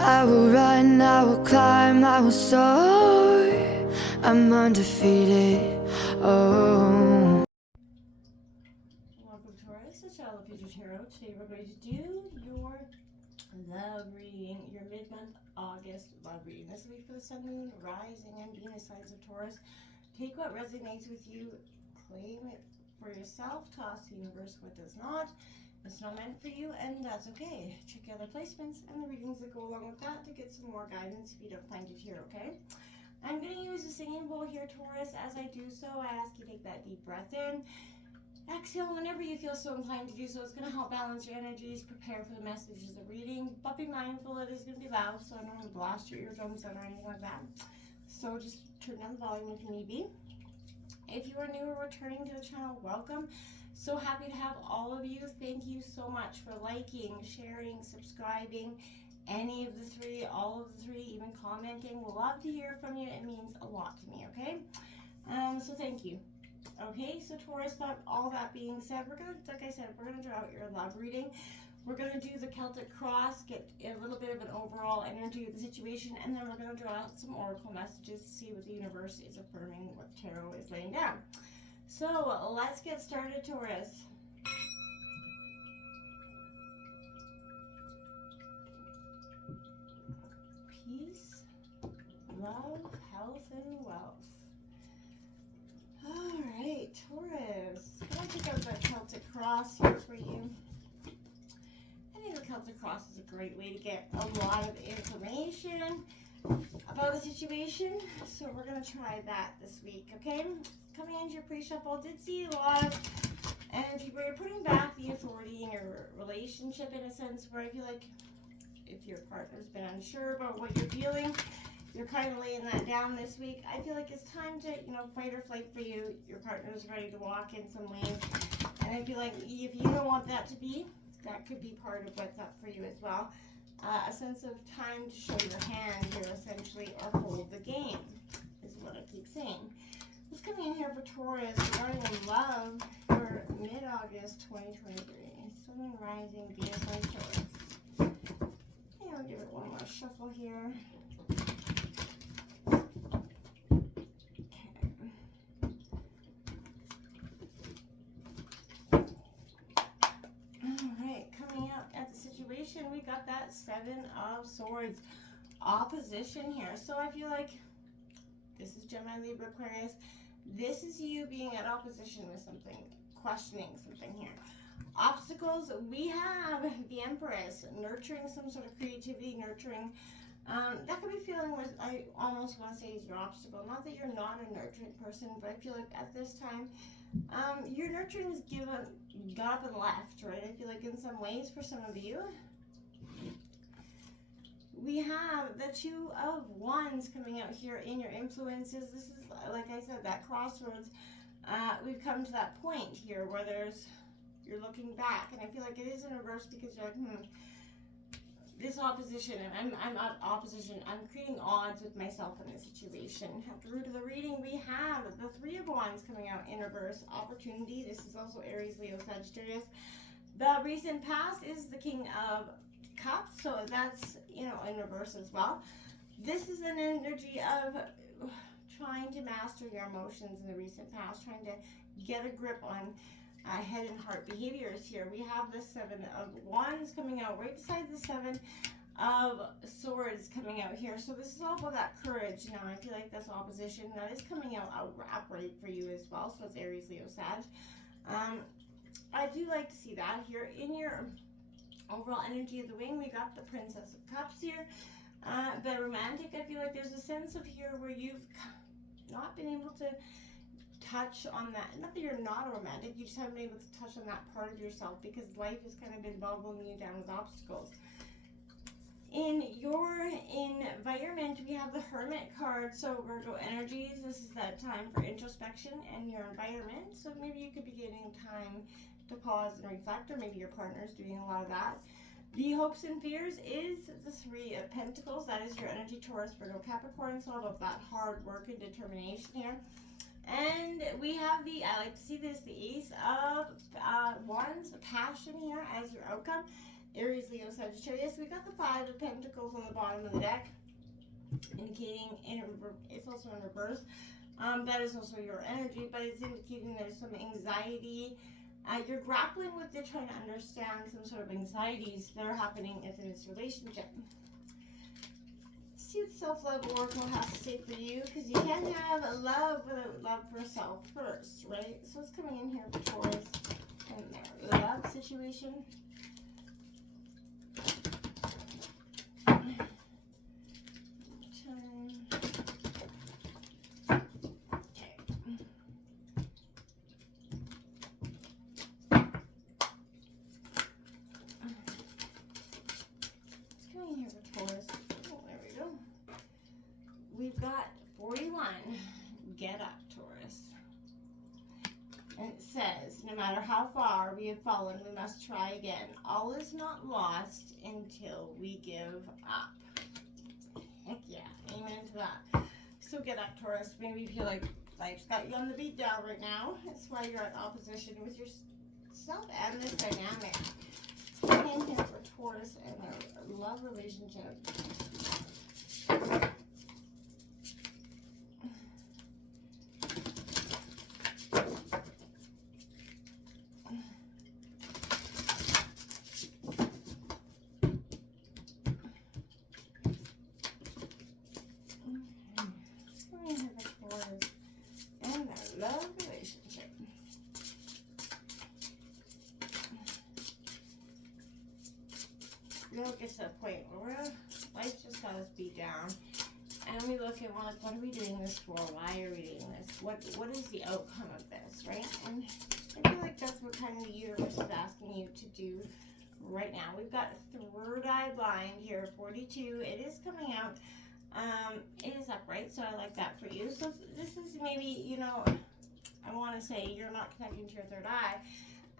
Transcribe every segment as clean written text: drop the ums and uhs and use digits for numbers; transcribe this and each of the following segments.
I will run, I will climb, I will soar. I'm undefeated. Oh. Welcome, Taurus. It's Shallow Future Tarot. Today we're going to do your love reading, your mid-month August love reading. This will be for the Sun, Moon, Rising, and Venus signs of Taurus. Take what resonates with you, claim it for yourself, toss the universe what does not. It's not meant for you, and that's okay. Check other placements and the readings that go along with that to get some more guidance if you don't find it here, okay? I'm going to use a singing bowl here, Taurus. As I do so, I ask you to take that deep breath in. Exhale whenever you feel so inclined to do so. It's going to help balance your energies, prepare for the messages of reading, but be mindful it is going to be loud, so I don't want to blast your eardrums out or anything like that. So just turn down the volume if need be. If you are new or returning to the channel, welcome. So happy to have all of you. Thank you so much for liking, sharing, subscribing, any of the three, all of the three, even commenting. We'll love to hear from you. It means a lot to me, okay? So thank you. Okay, so Taurus, all that being said, we're gonna, like I said, we're gonna draw out your love reading. We're gonna do the Celtic cross, get a little bit of an overall energy of the situation, and then we're gonna draw out some oracle messages to see what the universe is affirming, what tarot is laying down. So let's get started, Taurus. Peace, love, health, and wealth. All right, Taurus. I'm gonna take out the Celtic cross here for you. I think the Celtic cross is a great way to get a lot of information about the situation. So we're gonna try that this week, okay? Coming into your pre-shuffle, did see a lot of energy where you're putting back the authority in your relationship, in a sense where I feel like if your partner's been unsure about what you're feeling, you're kind of laying that down this week. I feel like it's time to, fight or flight for you. Your partner's ready to walk in some ways. And I feel like if you don't want that to be, that could be part of what's up for you as well. A sense of time to show your hand here, essentially, or hold the game, is what I keep saying. What's coming in here for Taurus regarding love for mid-August 2023? Sun, Rising, Venus, and Taurus. Okay, I'll give it one more shuffle here. We got that Seven of Swords opposition here. So I feel like this is Gemini, Libra, Aquarius. This is you being at opposition with something, questioning something here. Obstacles, we have the Empress nurturing some sort of creativity, nurturing. That could be feeling what I almost want to say is your obstacle. Not that you're not a nurturing person, but I feel like at this time, your nurturing is got up and left, right? I feel like in some ways for some of you, we have the Two of Wands coming out here in your influences. This is, like I said, that crossroads. We've come to that point here where you're looking back, and I feel like it is in reverse because you're like, this opposition, and I'm at opposition. I'm creating odds with myself in this situation. At the root of the reading, we have the Three of Wands coming out in reverse. Opportunity. This is also Aries, Leo, Sagittarius. The recent past is the King of Cups, so that's, in reverse as well. This is an energy of trying to master your emotions in the recent past, trying to get a grip on head and heart behaviors here. We have the Seven of Wands coming out right beside the Seven of Swords coming out here. So this is all about that courage. Now I feel like this opposition that is coming out upright for you as well. So it's Aries, Leo, Sag. I do like to see that here in your overall energy of the wing. We got the Princess of Cups here. The romantic, I feel like there's a sense of here where you've not been able to touch on that. Not that you're not a romantic, you just haven't been able to touch on that part of yourself because life has kind of been bubbling you down with obstacles. In your environment, we have the Hermit card. So Virgo energies, this is that time for introspection and your environment. So maybe you could be getting time to pause and reflect, or maybe your partner's doing a lot of that. The hopes and fears is the Three of Pentacles. That is your energy, Taurus, Virgo, Capricorn. It's all about that hard work and determination here. And we have the, I like to see this, the Ace of Wands, passion here as your outcome. Aries, Leo, Sagittarius. We got the Five of Pentacles on the bottom of the deck, indicating it's also in reverse. That is also your energy, but it's indicating there's some anxiety. You're grappling with it, trying to understand some sort of anxieties that are happening within this relationship. See what self-love oracle has to say for you, because you can't have love without love for self first, right? So what's coming in here for Taurus and their love situation? We've got 41. Get up, Taurus. And it says, no matter how far we have fallen, we must try again. All is not lost until we give up. Heck yeah, amen to that. So get up, Taurus. Maybe you feel like life's got you on the beat down right now. That's why you're at opposition with yourself and this dynamic. It's coming in here for Taurus and their love relationship. And their love relationship. We all get to a point where life just got us beat down, and we look at, well, like, what are we doing this for? Why are we doing this? What is the outcome of this, right? And I feel like that's what kind of the universe is asking you to do right now. We've got third eye blind here, 42. It is coming out. It is upright, so I like that for you. So this is maybe, you know, I want to say you're not connecting to your third eye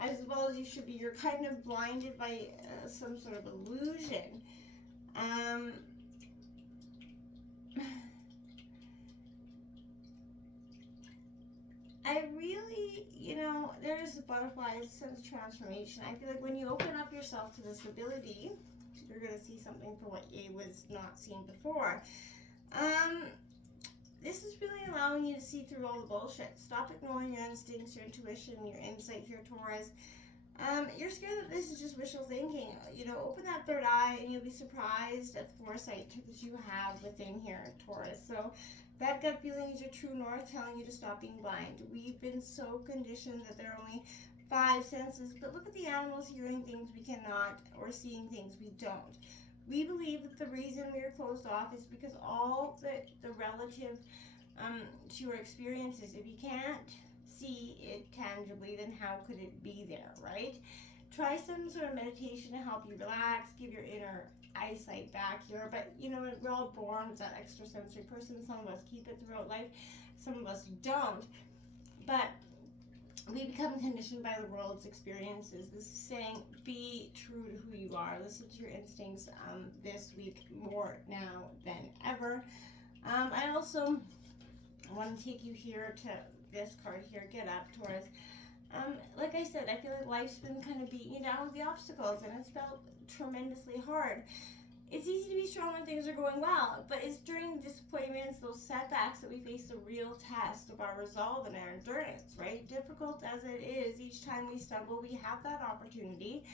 as well as you should be. You're kind of blinded by some sort of illusion. I really, you know, there's butterflies, sense of transformation. I feel like when you open up yourself to this ability, you're going to see something for what you was not seen before. This is really allowing you to see through all the bullshit. Stop ignoring your instincts, your intuition, your insight here, Taurus. You're scared that this is just wishful thinking. You know, open that third eye and you'll be surprised at the foresight that you have within here, Taurus. So that gut feeling is your true north, telling you to stop being blind. We've been so conditioned that there are only 5 senses, but look at the animals hearing things we cannot, or seeing things we don't. We believe that the reason we are closed off is because all the relative to your experiences, if you can't see it tangibly, then how could it be there, right? Try some sort of meditation to help you relax, give your inner eyesight back here. But you know, we're all born with that extrasensory person. Some of us keep it throughout life, some of us don't. But we become conditioned by the world's experiences. This is saying, be true to who you are. Listen to your instincts this week more now than ever. I also want to take you here to this card here, Get Up, Taurus. Like I said, I feel like life's been kind of beating you down with the obstacles, and it's felt tremendously hard. It's easy to be strong when things are going well, but it's during disappointments, those setbacks, that we face the real test of our resolve and our endurance, right? Difficult as it is, each time we stumble, we have that opportunity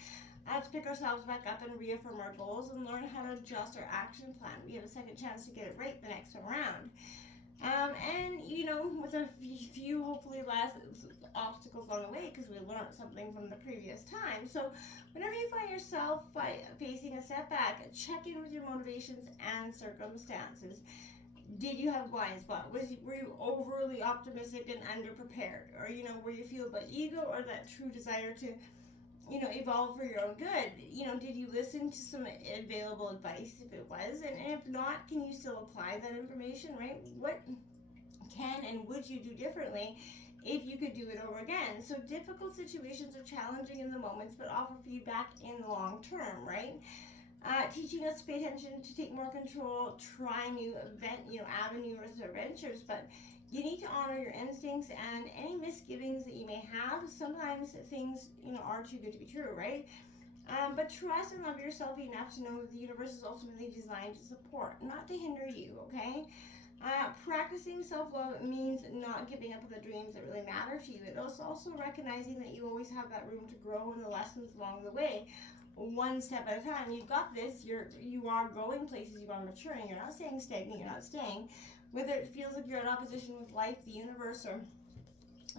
to pick ourselves back up and reaffirm our goals and learn how to adjust our action plan. We have a second chance to get it right the next time around. And, you know, with a few, hopefully less obstacles on the way, because we learned something from the previous time. So whenever you find yourself facing a setback, check in with your motivations and circumstances. Did you have a blind spot? Were you overly optimistic and underprepared? Or, you know, were you fueled by ego or that true desire to, you know, evolve for your own good? You know, did you listen to some available advice if it was? And if not, can you still apply that information, right? What can and would you do differently if you could do it over again? So difficult situations are challenging in the moments, but offer feedback in the long term, right? Teaching us to pay attention, to take more control, try new avenues or ventures, but you need to honor your instincts and any misgivings that you may have. Sometimes things, you know, are too good to be true, right? But trust and love yourself enough to know that the universe is ultimately designed to support, not to hinder you, okay? Practicing self-love means not giving up on the dreams that really matter to you. It also recognizing that you always have that room to grow in the lessons along the way, one step at a time. You've got this. You are going places. You are maturing. You're not staying stagnant. You're not staying. Whether it feels like you're in opposition with life, the universe, or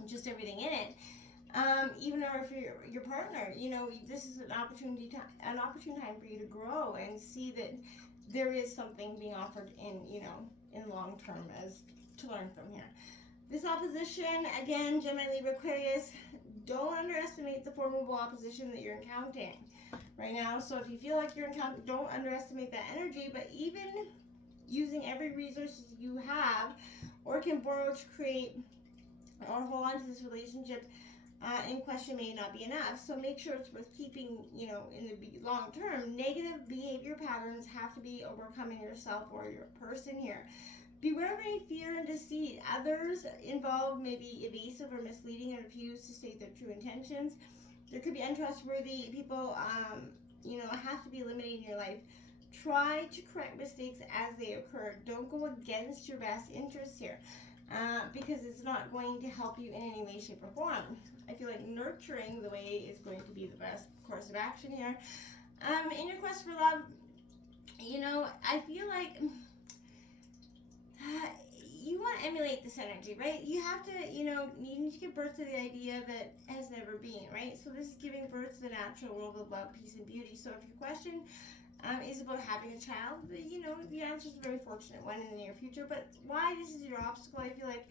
just everything in it. Even or if your partner, this is an opportune time for you to grow and see that there is something being offered in long term as to learn from here. This opposition, again, Gemini, Libra, Aquarius, don't underestimate the formidable opposition that you're encountering right now. So if you feel like you're encountering, don't underestimate that energy, but even using every resource you have or can borrow to create or hold on to this relationship in question may not be enough. So make sure it's worth keeping, in the long term. Negative behavior patterns have to be overcoming yourself or your person here. Beware of any fear and deceit. Others involved may be evasive or misleading and refuse to state their true intentions. There could be untrustworthy people, have to be eliminated in your life. Try to correct mistakes as they occur. Don't go against your best interests here. Because it's not going to help you in any way, shape, or form. I feel like nurturing the way is going to be the best course of action here. In your quest for love, I feel like you want to emulate this energy, right? You have to, you need to give birth to the idea that has never been, right? So this is giving birth to the natural world of love, peace, and beauty. So if your question is about having a child, the answer is a very fortunate one in the near future. But why this is your obstacle, I feel like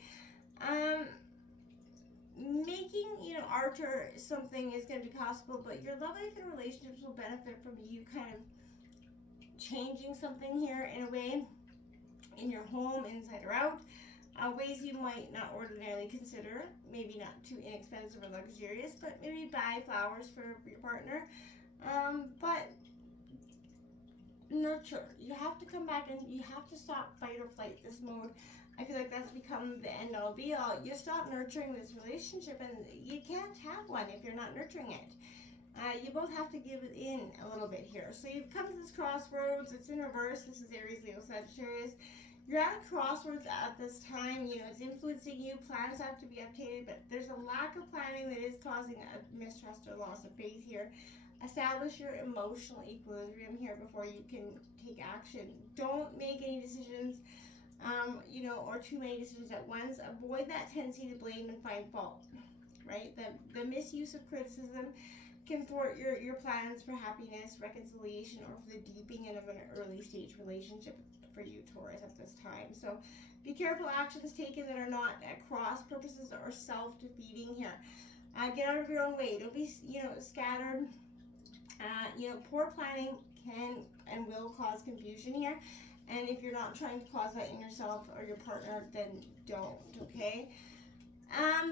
making art or something is going to be possible, but your love life and relationships will benefit from you kind of changing something here in a way in your home, inside or out, ways you might not ordinarily consider. Maybe not too inexpensive or luxurious, but maybe buy flowers for your partner. But nurture. You have to come back and you have to stop fight or flight this mode. I feel like that's become the end all be all. You stop nurturing this relationship and you can't have one if you're not nurturing it. You both have to give it in a little bit here. So you've come to this crossroads. It's in reverse. This is Aries, Leo, Sagittarius. You're at a crossroads at this time. It's influencing you. Plans have to be updated, but there's a lack of planning that is causing a mistrust or loss of faith here. Establish your emotional equilibrium here before you can take action. Don't make any decisions, or too many decisions at once. Avoid that tendency to blame and find fault, right? The misuse of criticism can thwart your plans for happiness, reconciliation, or for the deepening of an early stage relationship for you, Taurus, at this time. So be careful actions taken that are not at cross purposes or self-defeating here. Get out of your own way. Don't be, scattered. Poor planning can and will cause confusion here. And if you're not trying to cause that in yourself or your partner, then don't, okay?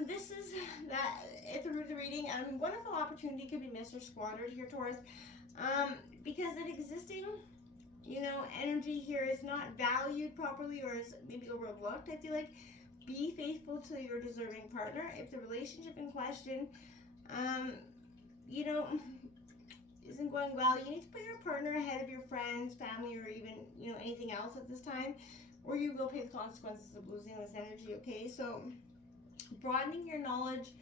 This is at the root of the reading. Wonderful opportunity could be missed or squandered here, Taurus, because an existing, energy here is not valued properly or is maybe overlooked. I feel like be faithful to your deserving partner. If the relationship in question, isn't going well, you need to put your partner ahead of your friends, family, or even, anything else at this time, or you will pay the consequences of losing this energy, okay? So broadening your knowledge,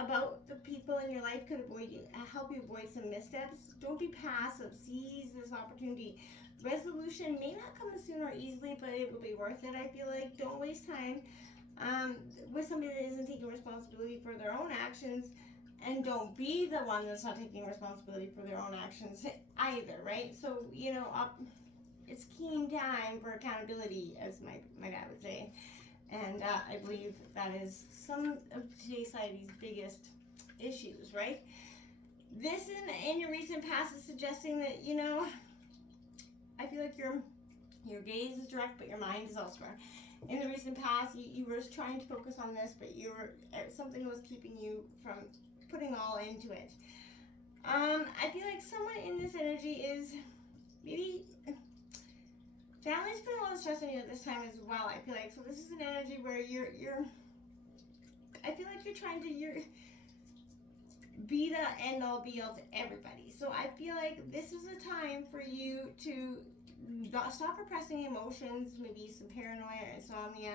about the people in your life could help you avoid some missteps. Don't be passive. Seize this opportunity. Resolution may not come soon or easily, but it will be worth it, I feel like. Don't waste time with somebody that isn't taking responsibility for their own actions, and don't be the one that's not taking responsibility for their own actions either, right? So, it's keen time for accountability, as my dad would say. And I believe that is some of today's society's biggest issues, right? This in your recent past is suggesting that, I feel like your gaze is direct, but your mind is elsewhere. In the recent past, you were trying to focus on this, but something was keeping you from putting all into it. I feel like someone in this energy is maybe family's putting a lot of stress on you at this time as well, I feel like. So this is an energy where I feel like you're trying to, be the end all be all to everybody. So I feel like this is a time for you to stop repressing emotions, maybe some paranoia or insomnia.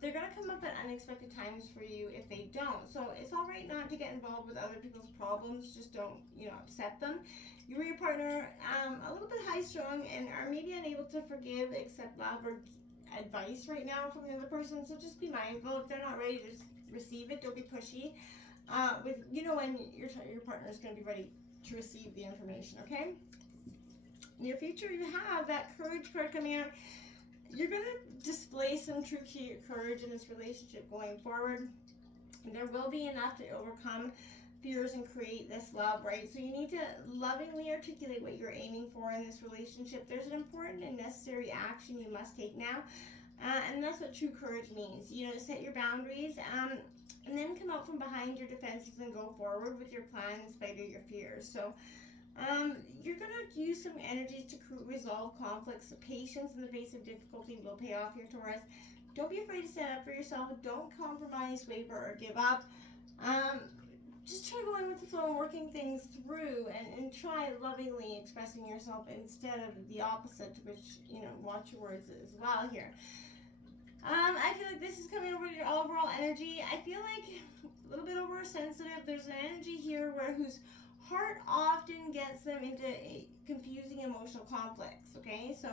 They're going to come up at unexpected times for you if they don't. So it's all right not to get involved with other people's problems. Just don't, upset them. You or your partner a little bit high strung and are maybe unable to forgive, accept love, or advice right now from the other person. So just be mindful. If they're not ready to receive it, don't be pushy. When your partner is going to be ready to receive the information. Okay. Near future, you have that courage card coming out. You're going to display some true courage in this relationship going forward. And there will be enough to overcome fears and create this love, right? So you need to lovingly articulate what you're aiming for in this relationship. There's an important and necessary action you must take now. And that's what true courage means. Set your boundaries and then come out from behind your defenses and go forward with your plan in spite of your fears. So you're going to use some energies to resolve conflicts. Patience in the face of difficulty will pay off here, Taurus. Don't be afraid to stand up for yourself. Don't compromise, waver, or give up. Just try going with the flow and working things through and try lovingly expressing yourself instead of the opposite, which, watch your words as well here. I feel like this is coming over your overall energy. I feel like a little bit oversensitive. There's an energy here whose heart often gets them into confusing emotional conflicts, okay? So,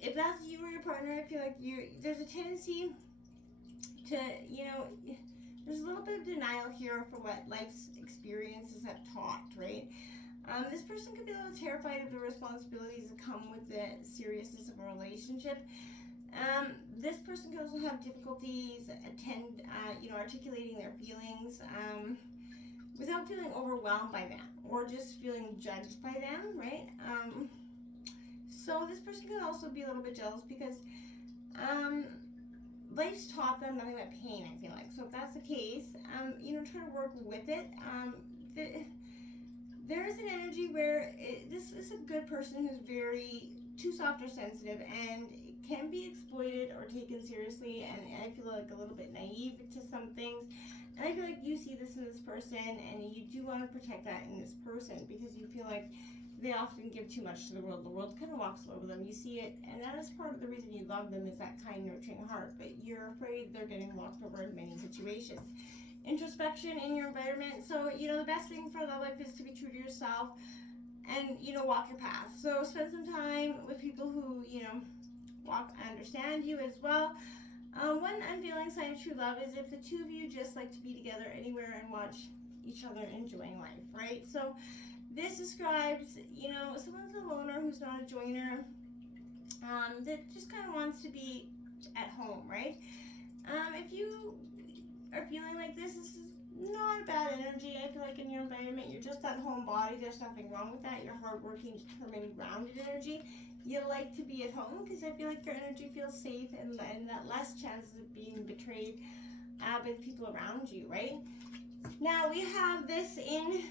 if that's you or your partner, I feel like there's a tendency to, there's a little bit of denial here for what life's experiences have taught, right? This person could be a little terrified of the responsibilities that come with the seriousness of a relationship. This person could also have difficulties articulating their feelings without feeling overwhelmed by them or just feeling judged by them, right? So this person could also be a little bit jealous because life's taught them nothing but pain, I feel like. So if that's the case, try to work with it. There is an energy where this is a good person who's very too soft or sensitive and can be exploited or taken seriously, and I feel like a little bit naive to some things. And I feel like you see this in this person, and you do want to protect that in this person because you feel like they often give too much to the world. The world kind of walks over them. You see it, and that is part of the reason you love them is that kind, nurturing heart. But you're afraid they're getting walked over in many situations. Introspection in your environment. So, the best thing for love life is to be true to yourself and, walk your path. So spend some time with people who, understand you as well. One unveiling sign of true love is if the two of you just like to be together anywhere and watch each other enjoying life, right? So this describes, someone's a loner who's not a joiner, that just kind of wants to be at home, right? If you are feeling like this is not a bad energy. I feel like in your environment, you're just that home body. There's nothing wrong with that. You're hardworking, determined, grounded energy. You like to be at home because I feel like your energy feels safe and that less chances of being betrayed by the people around you, right? Now we have this in,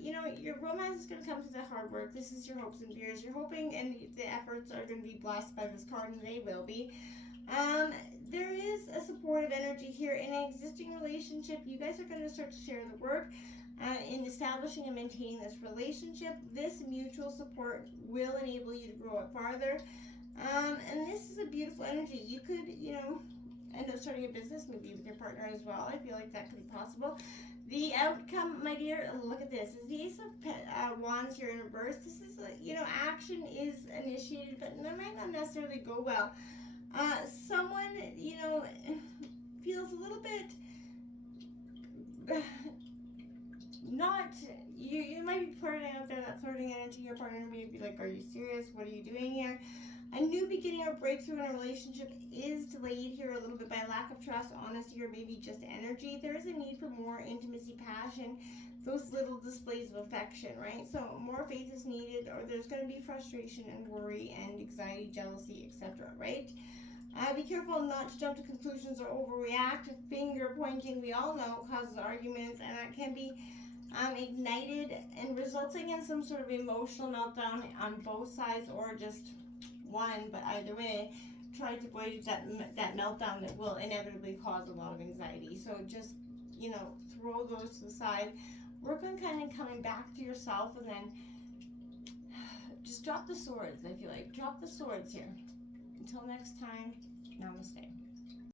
your romance is going to come to the hard work. This is your hopes and fears. You're hoping and the efforts are going to be blessed by this card, and they will be. There is a supportive energy here in an existing relationship. You guys are going to start to share the work in establishing and maintaining this relationship. This mutual support will enable you to grow it farther. And this is a beautiful energy. You could, end up starting a business maybe with your partner as well. I feel like that could be possible. The outcome, my dear, look at this. Is the Ace of Wands here in reverse. This is, action is initiated, but it might not necessarily go well. Someone, feels a little bit not, you might be flirting out there, that flirting energy. Your partner may be like, are you serious? What are you doing here? A new beginning or breakthrough in a relationship is delayed here a little bit by lack of trust, honesty, or maybe just energy. There is a need for more intimacy, passion, those little displays of affection, right? So more faith is needed, or there's going to be frustration and worry and anxiety, jealousy, etc., right? Be careful not to jump to conclusions or overreact. Finger pointing, we all know, causes arguments, and that can be ignited and resulting in some sort of emotional meltdown on both sides or just one, but either way, try to avoid that meltdown that will inevitably cause a lot of anxiety. So just, throw those to the side. Work on kind of coming back to yourself, and then just drop the swords. I feel like drop the swords here. Until next time, namaste.